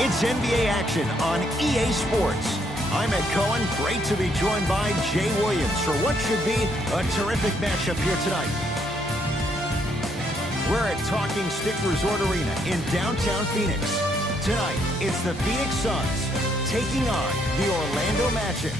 It's NBA action on EA Sports. I'm Ed Cohen. Great to be joined by Jay Williams for what should be a terrific matchup here tonight. We're at Talking Stick Resort Arena in downtown Phoenix. Tonight, it's the Phoenix Suns taking on the Orlando Magic.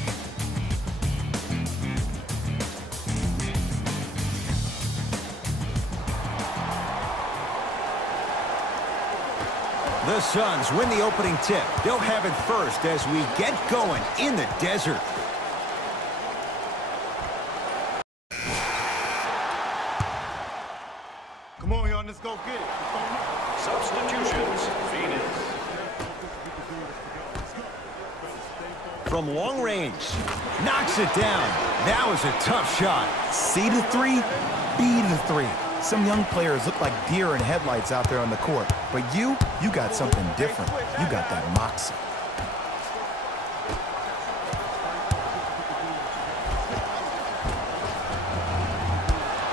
The Suns win the opening tip. They'll have it first as we get going in the desert. Come on, y'all, let's go get it. Substitutions, Phoenix. From long range, knocks it down. That was a tough shot. C to 3, B to 3. Some young players look like deer in headlights out there on the court. But you got something different. You got that moxie.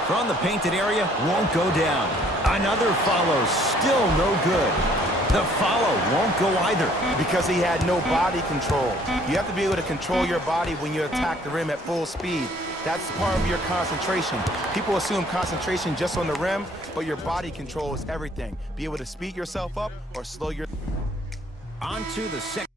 From the painted area, won't go down. Another follow, still no good. The follow won't go either. Because he had no body control. You have to be able to control your body when you attack the rim at full speed. That's part of your concentration. People assume concentration just on the rim, but your body control is everything. Be able to speed yourself up or slow your... On to the second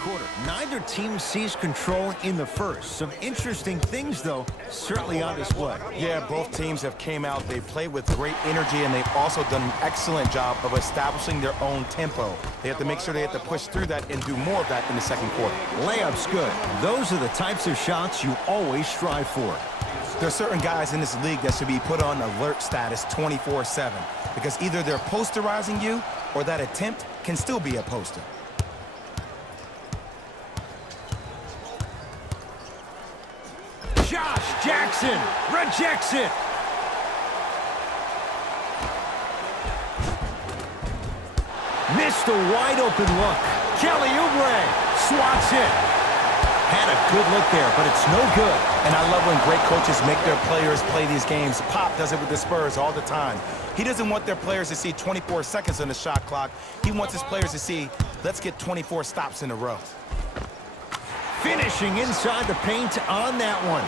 quarter. Neither team sees control in the first. Some interesting things, though, certainly on display. Yeah, both teams have came out. They played with great energy, and they've also done an excellent job of establishing their own tempo. They have to make sure they have to push through that and do more of that in the second quarter. Layup's good. Those are the types of shots you always strive for. There are certain guys in this league that should be put on alert status 24/7 because either they're posterizing you or that attempt can still be a poster. Josh Jackson rejects it. Missed a wide open look. Kelly Oubre swats it. Had a good look there, but it's no good. And I love when great coaches make their players play these games. Pop does it with the Spurs all the time. He doesn't want their players to see 24 seconds on the shot clock. He wants his players to see, let's get 24 stops in a row. Finishing inside the paint on that one.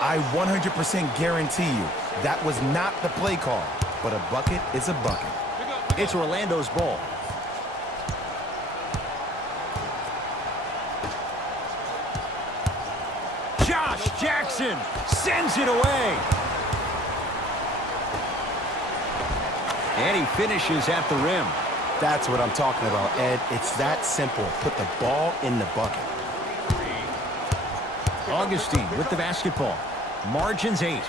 I 100% guarantee you that was not the play call, but a bucket is a bucket. It's Orlando's ball. Josh Jackson sends it away. And he finishes at the rim. That's what I'm talking about, Ed. It's that simple. Put the ball in the bucket. Augustine with the basketball. Margins 8.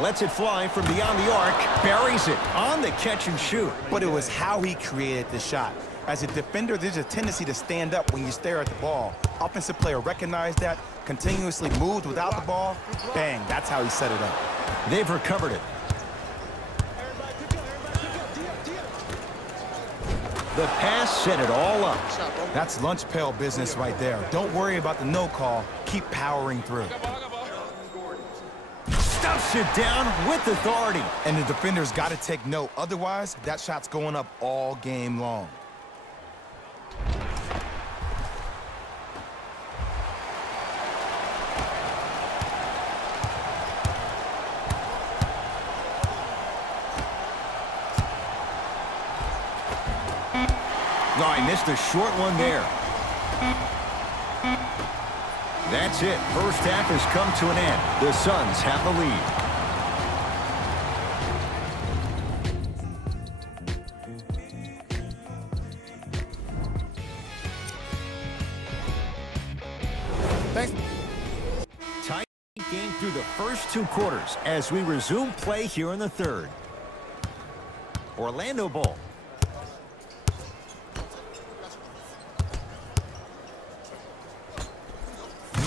Lets it fly from beyond the arc. Buries it on the catch and shoot. But it was how he created the shot. As a defender, there's a tendency to stand up when you stare at the ball. Offensive player recognized that, continuously moved without the ball. Bang, that's how he set it up. They've recovered it. The pass set it all up. That's lunch pail business right there. Don't worry about the no call. Keep powering through. Stuffs it down with authority. And the defender's got to take note. Otherwise, that shot's going up all game long. No, I missed a short one there. That's it. First half has come to an end. The Suns have the lead. Thanks. Tight game through the first 2 quarters as we resume play here in the third. Orlando ball.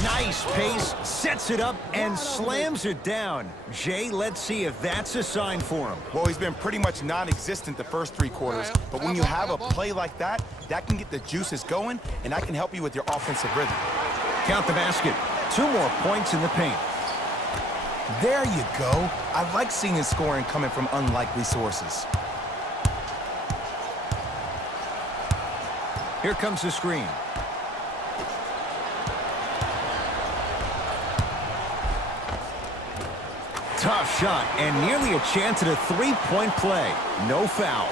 Nice pace, sets it up, and slams it down. Jay, let's see if that's a sign for him. Well, he's been pretty much non-existent the first 3 quarters, but when you have a play like that, that can get the juices going, and that can help you with your offensive rhythm. Count the basket. 2 more points in the paint. There you go. I like seeing scoring coming from unlikely sources. Here comes the screen. Tough shot and nearly a chance at a three-point play. No foul.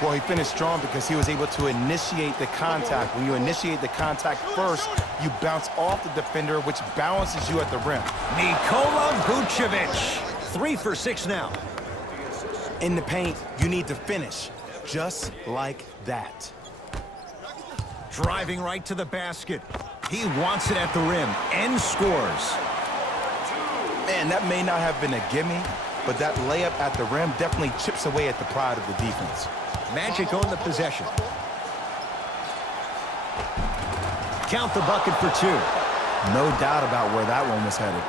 Well, he finished strong because he was able to initiate the contact. When you initiate the contact first, you bounce off the defender, which balances you at the rim. Nikola Vucevic. 3 for 6 now. In the paint, you need to finish. Just like that. Driving right to the basket. He wants it at the rim and scores. Man, that may not have been a gimme, but that layup at the rim definitely chips away at the pride of the defense. Magic own the possession. Count the bucket for 2. No doubt about where that one was headed.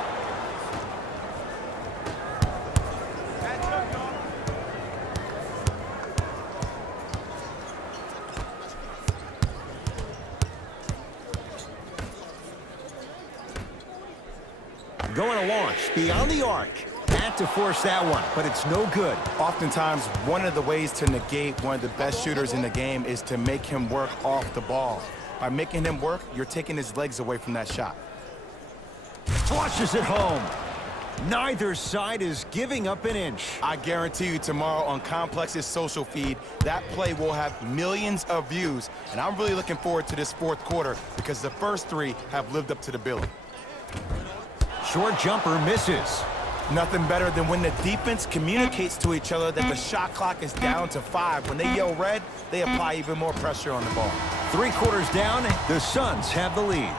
Going to launch beyond the arc. Had to force that one, but it's no good. Oftentimes, one of the ways to negate one of the best shooters in the game is to make him work off the ball. By making him work, you're taking his legs away from that shot. Flushes it home. Neither side is giving up an inch. I guarantee you tomorrow on Complex's social feed, that play will have millions of views. And I'm really looking forward to this fourth quarter because the first 3 have lived up to the billing. Short jumper misses. Nothing better than when the defense communicates to each other that the shot clock is down to 5. When they yell red, they apply even more pressure on the ball. 3 quarters down, the Suns have the lead.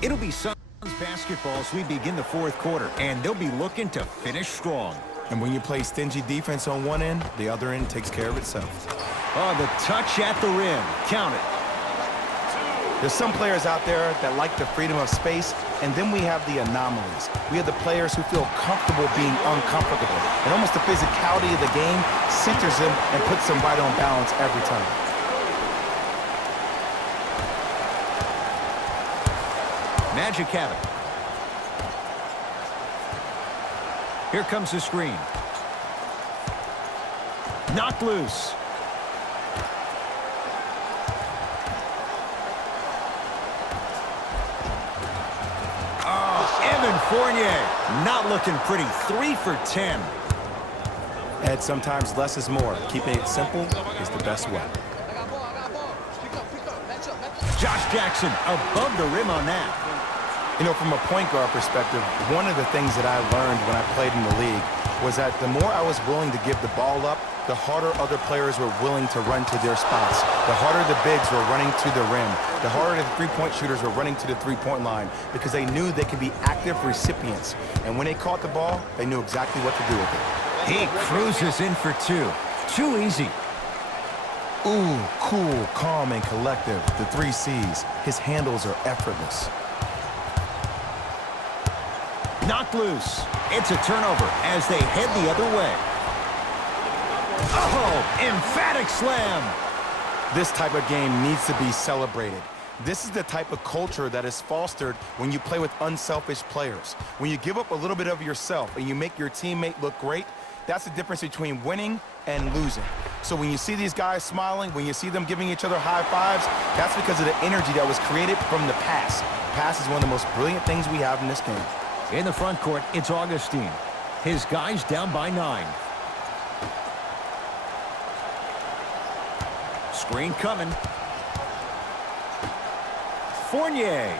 It'll be Suns basketball as we begin the fourth quarter, and they'll be looking to finish strong. And when you play stingy defense on one end, the other end takes care of itself. Oh, the touch at the rim. Count it. There's some players out there that like the freedom of space, and then we have the anomalies. We have the players who feel comfortable being uncomfortable. And almost the physicality of the game centers them and puts them right on balance every time. Magic have it. Here comes the screen. Knocked loose. Oh, Evan Fournier not looking pretty. 3 for 10. Ed, sometimes less is more. Keeping it simple is the best way. Josh Jackson above the rim on that. You know, from a point guard perspective, one of the things that I learned when I played in the league was that the more I was willing to give the ball up, the harder other players were willing to run to their spots. The harder the bigs were running to the rim. The harder the three-point shooters were running to the three-point line because they knew they could be active recipients. And when they caught the ball, they knew exactly what to do with it. He cruises in for 2. Too easy. Ooh, cool, calm, and collective. The 3 C's. His handles are effortless. Knocked loose. It's a turnover as they head the other way. Oh, emphatic slam. This type of game needs to be celebrated. This is the type of culture that is fostered when you play with unselfish players. When you give up a little bit of yourself and you make your teammate look great, that's the difference between winning and losing. So when you see these guys smiling, when you see them giving each other high fives, that's because of the energy that was created from the pass. Pass is one of the most brilliant things we have in this game. In the front court, it's Augustine. His guys down by 9. Screen coming. Fournier.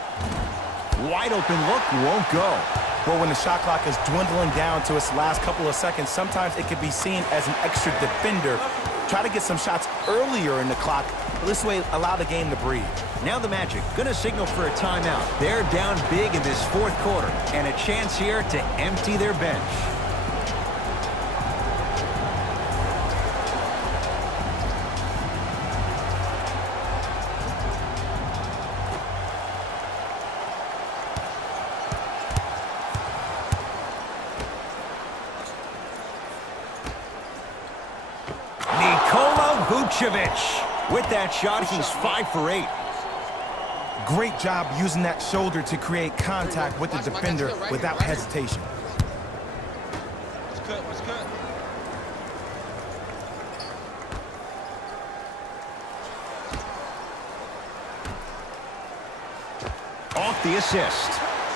Wide open look, won't go. Well, when the shot clock is dwindling down to its last couple of seconds, sometimes it could be seen as an extra defender. Try to get some shots earlier in the clock. This way, allow the game to breathe. Now the Magic gonna signal for a timeout. They're down big in this fourth quarter, and a chance here to empty their bench. Nikola Vucevic. With that shot, he's 5 for 8. Great job using that shoulder to create contact with the defender without hesitation. Off the assist.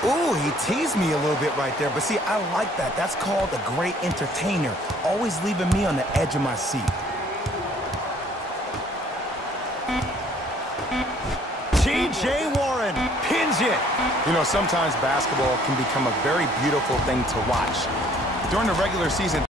Ooh, he teased me a little bit right there, but see, I like that. That's called a great entertainer, always leaving me on the edge of my seat. T.J. Warren pins it. You know, sometimes basketball can become a very beautiful thing to watch. During the regular season,